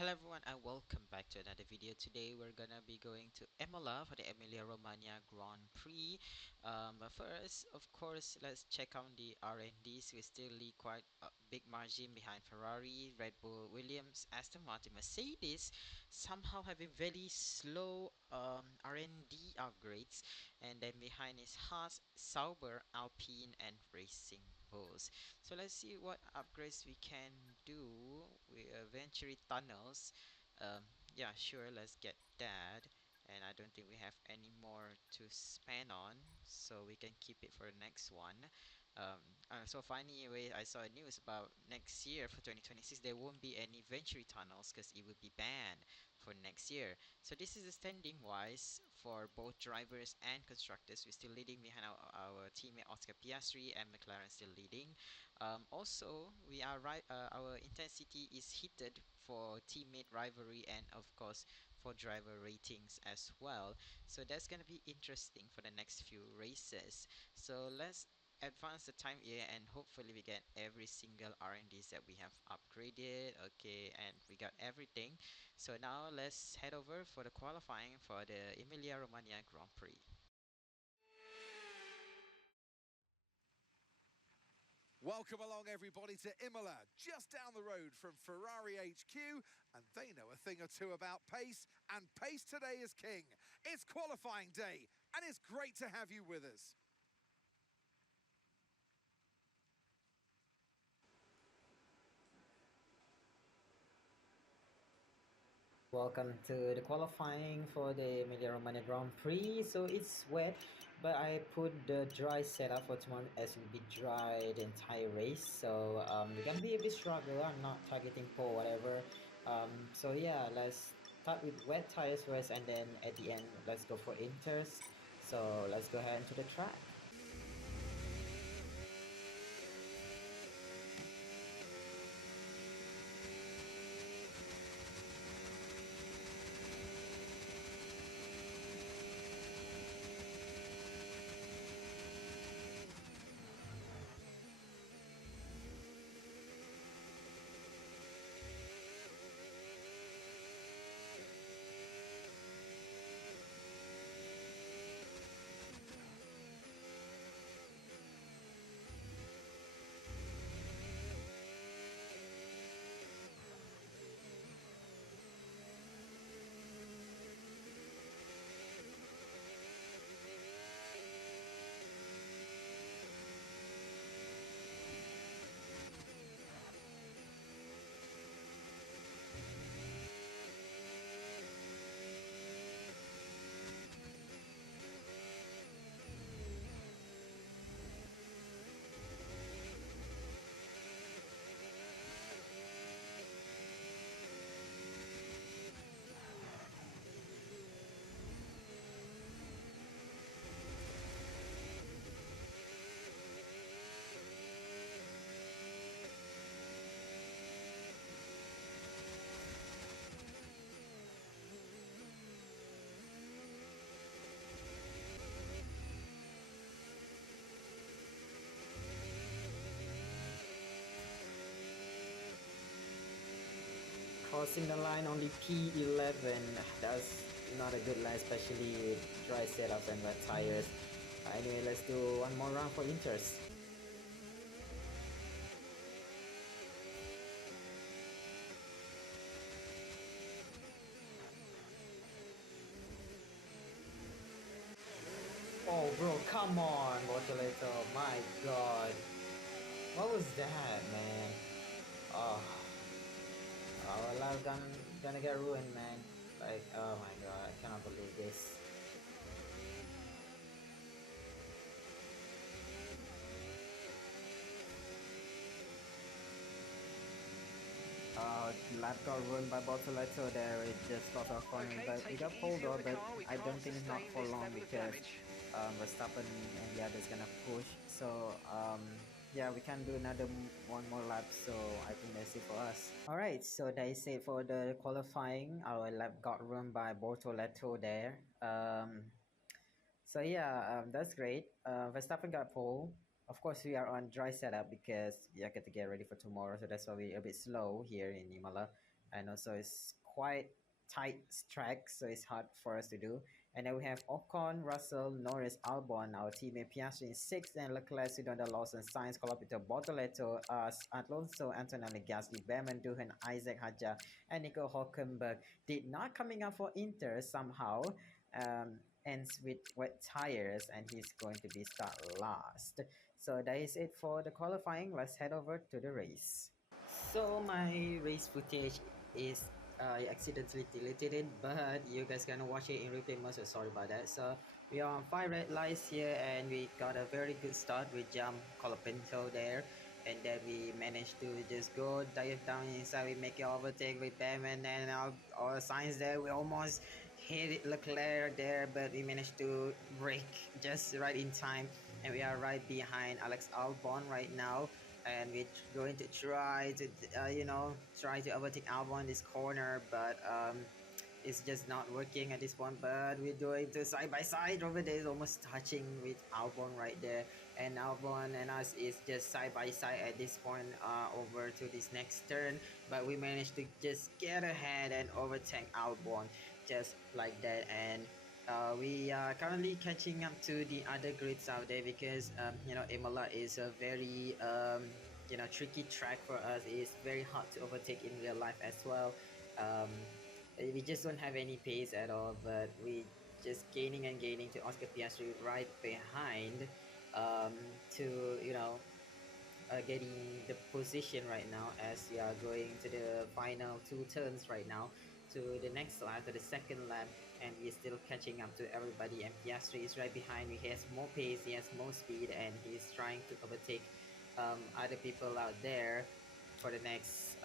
Hello everyone and welcome back to another video. Today we're gonna be going to Imola for the Emilia Romagna Grand Prix. But first, of course, let's check on the R&Ds. We still lead quite a big margin behind Ferrari, Red Bull, Williams, Aston Martin, Mercedes. Somehow having very slow R&D upgrades, and then behind is Haas, Sauber, Alpine, and Racing Bulls. So let's see what upgrades we can do with Venturi tunnels. Yeah, sure, let's get that. And I don't think we have any more to spend on, so we can keep it for the next one. So finally, I saw news about next year for 2026 there won't be any Venturi tunnels because it will be banned for next year. So this is the standing wise for both drivers and constructors. We're still leading behind our teammate Oscar Piastri, and McLaren still leading. Also, we are right. Our intensity is heated for teammate rivalry and of course for driver ratings as well. So that's gonna be interesting for the next few races. So let's advance the time here and hopefully we get every single R&Ds that we have upgraded. Okay, and we got everything. So now let's head over for the qualifying for the Emilia Romagna Grand Prix. Welcome along everybody to Imola, just down the road from Ferrari HQ, and they know a thing or two about pace, and pace today is king. It's qualifying day, and it's great to have you with us. Welcome to the qualifying for the Emilia Romagna Grand Prix. So it's wet, but I put the dry setup for tomorrow as will be dry the entire race. So we're gonna be a bit struggle. I'm not targeting pole whatever. So yeah, let's start with wet tires first, and then at the end let's go for inters. So let's go ahead into the track. Crossing the line only P11. That's not a good line, especially with dry setups and wet tires. Anyway, let's do one more round for inters. Oh bro, come on, Bortoleto, my god. What was that, man? Oh, our life gonna get ruined, man. Like, oh my god, I cannot believe this. Lap got ruined by Bortoleto there, it just got off on him, but we got pulled off, but I don't think it's not for long because Verstappen and the others gonna push. So yeah, we can do one more lap, so I think that's it for us. Alright, so that is it for the qualifying. Our lap got ruined by Bortoleto there. So yeah, that's great. Verstappen got pole. Of course, we are on dry setup because we are going to get ready for tomorrow, so that's why we're a bit slow here in Imola. and also it's quite tight track, so it's hard for us to do. And then we have Ocon, Russell, Norris, Albon, our teammate Piastri in sixth, and Leclerc, Sudonda, Lawson, Sainz, Colapito, Bortoleto, Alonso, Antonelli, Gasly, Behrman, Duhan, Isaac, Hadjar, and Nico Hulkenberg did not coming up for Inter somehow. Ends with wet tires, and he's going to be start last. So that is it for the qualifying. Let's head over to the race. So my race footage is I accidentally deleted it, but you guys gonna watch it in replay mode, so sorry about that. So we are on 5 red lights here, and we got a very good start. We jump Colapinto there, and then we managed to just go dive down inside. We make it overtake with them, and then our signs there. We almost hit Leclerc there, but we managed to brake just right in time, and we are right behind Alex Albon right now, and we're going to try to try to overtake Albon in this corner, but it's just not working at this point. But we're doing to side by side over there, is almost touching with Albon right there, and Albon and us is just side by side at this point over to this next turn, but we managed to just get ahead and overtake Albon just like that. And we are currently catching up to the other grids out there, because Imola is a very tricky track for us. It's very hard to overtake in real life as well. We just don't have any pace at all, but we just gaining and gaining to Oscar Piastri right behind, to getting the position right now, as we are going to the final two turns right now, to the next lap, to the second lap, and we're still catching up to everybody. And Piastri is right behind me. He has more pace, he has more speed, and he's trying to overtake other people out there for the next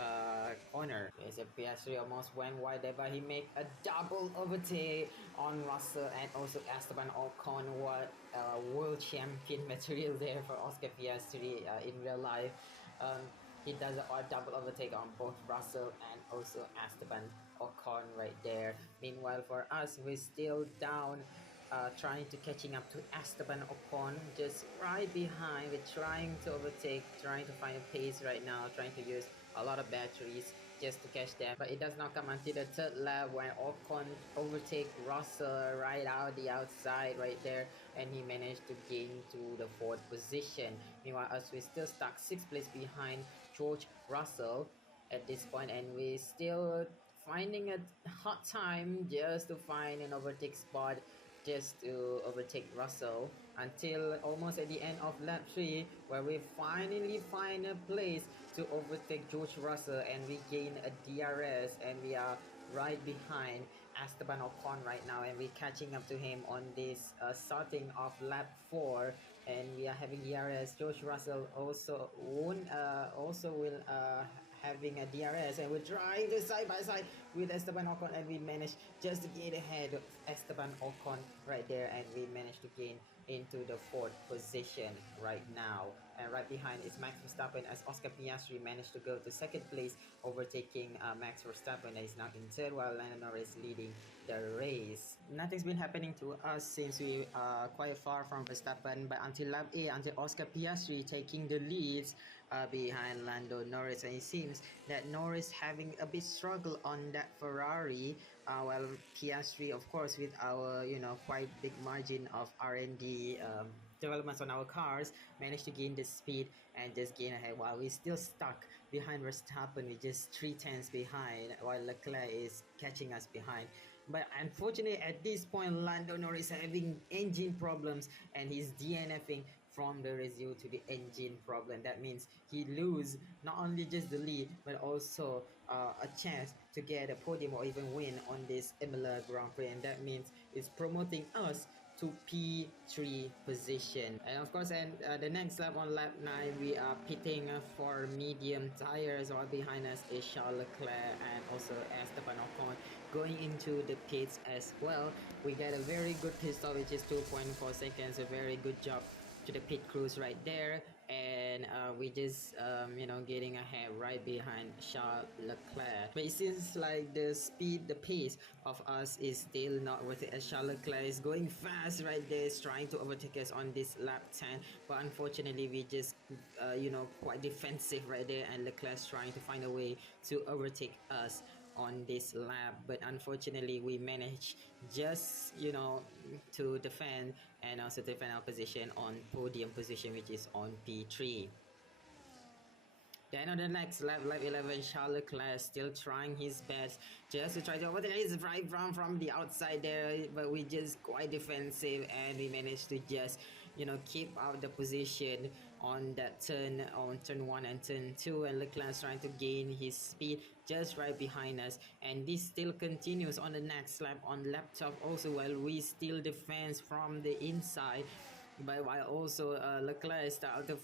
corner. Yes, Piastri almost went wide there, but he made a double overtake on Russell and also Esteban Ocon. What world champion material there for Oscar Piastri in real life. He does a double overtake on both Russell and also Esteban Ocon right there. Meanwhile, for us, we're still down, trying to catching up to Esteban Ocon, just right behind. We're trying to overtake, trying to find a pace right now, trying to use a lot of batteries just to catch them. But it does not come until the third lap, when Ocon overtake Russell right out the outside right there, and he managed to gain to the fourth position. Meanwhile, us, we're still stuck 6th place behind George Russell at this point, and we still finding a hard time just to find an overtake spot, just to overtake Russell, until almost at the end of lap 3, where we finally find a place to overtake George Russell, and we gain a DRS, and we are right behind Esteban Ocon right now, and we're catching up to him on this starting of lap 4, and we are having DRS. George Russell also will having a DRS, and we're trying to side by side with Esteban Ocon, and we managed just to get ahead of Esteban Ocon right there, and we managed to gain into the fourth position right now. And right behind is Max Verstappen, as Oscar Piastri managed to go to second place, overtaking Max Verstappen, that is now in third, while Lando Norris leading the race. Nothing's been happening to us since we are quite far from Verstappen, but until lap 8, until Oscar Piastri taking the leads behind Lando Norris, and it seems that Norris having a bit struggle on that Ferrari, while Piastri, of course, with our quite big margin of R&D developments on our cars, managed to gain the speed and just gain ahead, while we're still stuck behind Verstappen with just 3 tenths behind, while Leclerc is catching us behind. But unfortunately, at this point, Lando Norris having engine problems, and he's DNFing from the race due to the engine problem. That means he lose not only just the lead, but also a chance to get a podium or even win on this Imola Grand Prix, and that means it's promoting us to P3 position. And of course, and the next lap, on lap 9, we are pitting for medium tires, while behind us is Charles Leclerc and also Esteban Ocon going into the pits as well. We get a very good pit stop, which is 2.4 seconds. A very good job to the pit crews right there. and we just getting ahead right behind Charles Leclerc. But it seems like the speed, the pace of us is still not worth it, as Charles Leclerc is going fast right there, is trying to overtake us on this lap 10. But unfortunately, we just quite defensive right there, and Leclerc is trying to find a way to overtake us on this lap. But unfortunately, we managed just to defend, and also defend our position on podium position, which is on P3. Then on the next lap, lap 11, Charles Leclerc still trying his best just to try to overtake. It's right from the outside there, but we just quite defensive, and we managed to just keep out the position on that turn, on turn 1 and turn 2, and Leclerc trying to gain his speed just right behind us. And this still continues on the next lap, on lap 12 also, while we still defend from the inside. But while also Leclerc started to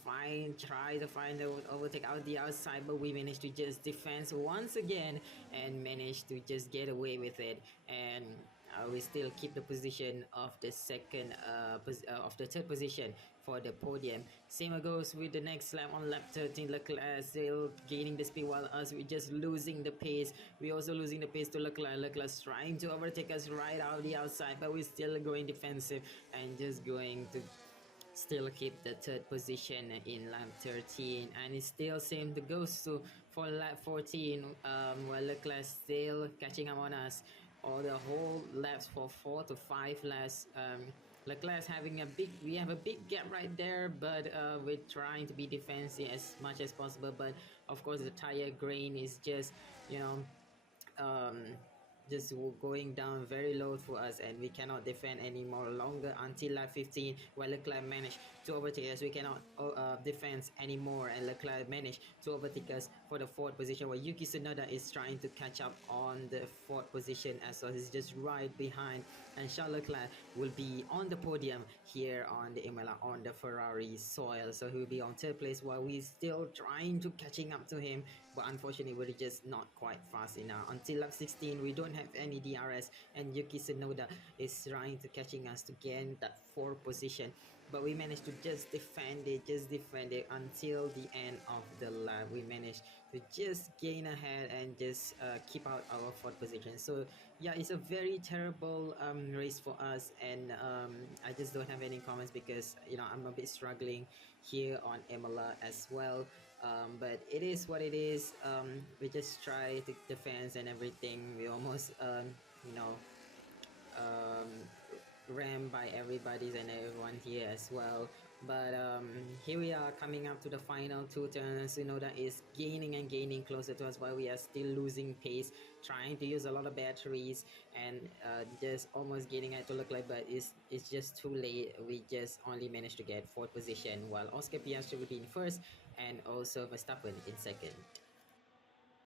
try to find the overtake out the outside, but we managed to just defend once again and managed to just get away with it. And we still keep the position of the of the third position for the podium. Same goes with the next lap on lap 13. Leclerc still gaining the speed, while us we just losing the pace. We also losing the pace to Leclerc. Leclerc's trying to overtake us right out the outside, but we're still going defensive and just going to still keep the third position in lap 13. And it still seems to go to for lap 14, while Leclerc still catching up on us all the whole laps for 4 to 5 laps. Leclerc having we have a big gap right there, but we're trying to be defensive as much as possible. But of course, the tire grain is just um, just going down very low for us, and we cannot defend any more longer until lap 15, where Leclerc managed to overtake us. We cannot defend anymore, and Leclerc managed to overtake us for the fourth position, where Yuki Tsunoda is trying to catch up on the fourth position as well. He's just right behind, and Charles Leclerc will be on the podium here on the Imola, on the Ferrari soil. So he'll be on third place, while we're still trying to catching up to him, but unfortunately we're just not quite fast enough. Until lap 16, we don't have any DRS, and Yuki Tsunoda is trying to catching us to gain that fourth position. But we managed to just defend it until the end of the lap. We managed to just gain ahead and just keep out our fourth position. So yeah, it's a very terrible race for us, and I just don't have any comments, because I'm a bit struggling here on Imola as well. But it is what it is. We just try to defend and everything. We almost um, rammed by everybody's and everyone here as well. But here we are coming up to the final two turns. Tsunoda is gaining and gaining closer to us, while we are still losing pace, trying to use a lot of batteries, and just almost getting it to look like, but it's just too late. We just only managed to get fourth position, while Oscar Piastri would be in first, and also Verstappen in second.